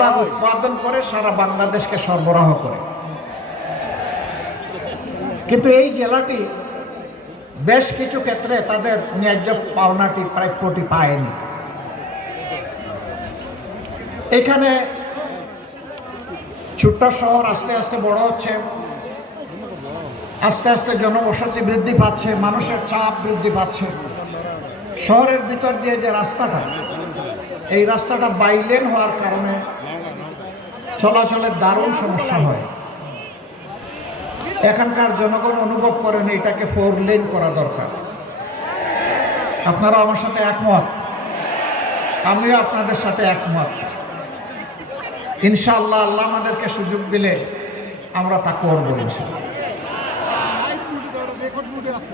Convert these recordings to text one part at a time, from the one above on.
Product উৎপাদন করে সারা বাংলাদেশকে সরবরাহ করে। কিন্তু এই জেলাটি বেশ কিছু ক্ষেত্রে তাদের ন্যায্য পাওনাটি প্রাপ্যটি পায়নি। এখানে ছোট্ট শহর আস্তে আস্তে বড় হচ্ছে, আস্তে আস্তে জনবসতি বৃদ্ধি পাচ্ছে, মানুষের চাপ বৃদ্ধি পাচ্ছে। শহরের ভিতর দিয়ে যে রাস্তাটা, এই রাস্তাটা বাইলেন হওয়ার কারণে চলাচলের দারুণ সমস্যা হয়। এখানকার জনগণ অনুভব করেন এটাকে 4 লেন করা দরকার। আপনারা আমার সাথে একমত, আমিও আপনাদের সাথে একমত। ইনশাআল্লাহ আল্লাহ আমাদেরকে সুযোগ দিলে আমরা তা করব ইনশাআল্লাহ।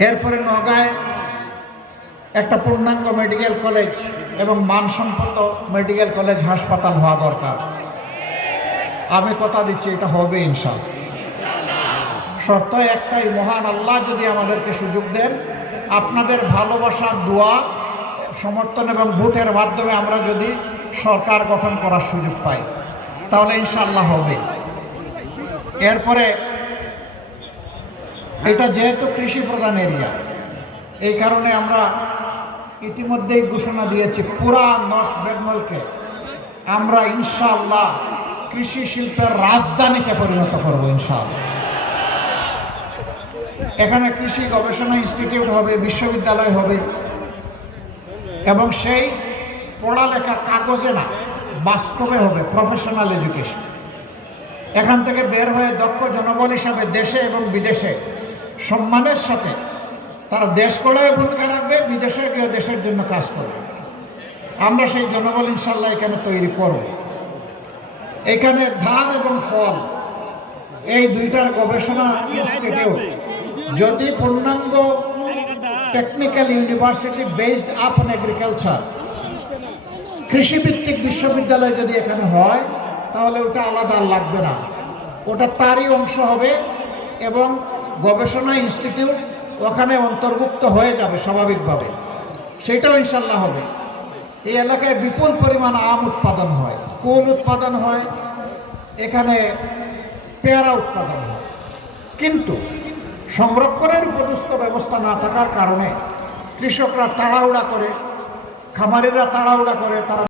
এরপরে নওগাঁয় একটা পূর্ণাঙ্গ মেডিকেল কলেজ এবং মানসম্পন্ন মেডিকেল কলেজ হাসপাতাল হওয়া দরকার। আমি কথা দিচ্ছি এটা হবে ইনশাআল্লাহ। শর্ত একটাই, মহান আল্লাহ যদি আমাদেরকে সুযোগ দেন, আপনাদের ভালোবাসা, দোয়া, সমর্থন এবং ভোটের মাধ্যমে আমরা যদি সরকার গঠন করার সুযোগ পাই, তাহলে ইনশাআল্লাহ হবে। এরপরে এটা যেহেতু কৃষি প্রধান এরিয়া, এই কারণে আমরা ইতিমধ্যেই ঘোষণা দিয়েছি পুরা নর্থ বেঙ্গলকে আমরা ইনশাআল্লাহ কৃষি শিল্পের রাজধানীতে পরিণত করব ইনশাআল্লাহ। এখানে কৃষি গবেষণা ইনস্টিটিউট হবে, বিশ্ববিদ্যালয় হবে, এবং সেই পড়ালেখা কাগজে না, বাস্তবে হবে, প্রফেশনাল এডুকেশন। এখান থেকে বের হয়ে দক্ষ জনবল হিসাবে দেশে এবং বিদেশে সম্মানের সাথে তারা দেশ গড়ায় ভূমিকা রাখবে, বিদেশে গিয়ে দেশের জন্য কাজ করবে। আমরা সেই জনবল ইনশাল্লাহ এখানে তৈরি করব। এখানে ধান এবং ফল, এই দুইটার গবেষণা ইনস্টিটিউট যদি পূর্ণাঙ্গ টেকনিক্যাল ইউনিভার্সিটি বেসড আপন এগ্রিকালচার, কৃষিভিত্তিক বিশ্ববিদ্যালয় যদি এখানে হয়, তাহলে ওটা আলাদা আর লাগবে না, ওটা তারই অংশ হবে এবং গবেষণা ইনস্টিটিউট ওখানে অন্তর্ভুক্ত হয়ে যাবে স্বাভাবিকভাবে। সেটাও ইনশাল্লাহ হবে। এই এলাকায় বিপুল পরিমাণ আম উৎপাদন হয়, কুল উৎপাদন হয়, এখানে পেয়ারা উৎপাদন হয়। কিন্তু সংরক্ষণের উপযুক্ত ব্যবস্থা না থাকার কারণে কৃষকরা তাড়াহুড়া করে, খামারিরা তাড়াহুড়া করে, তারা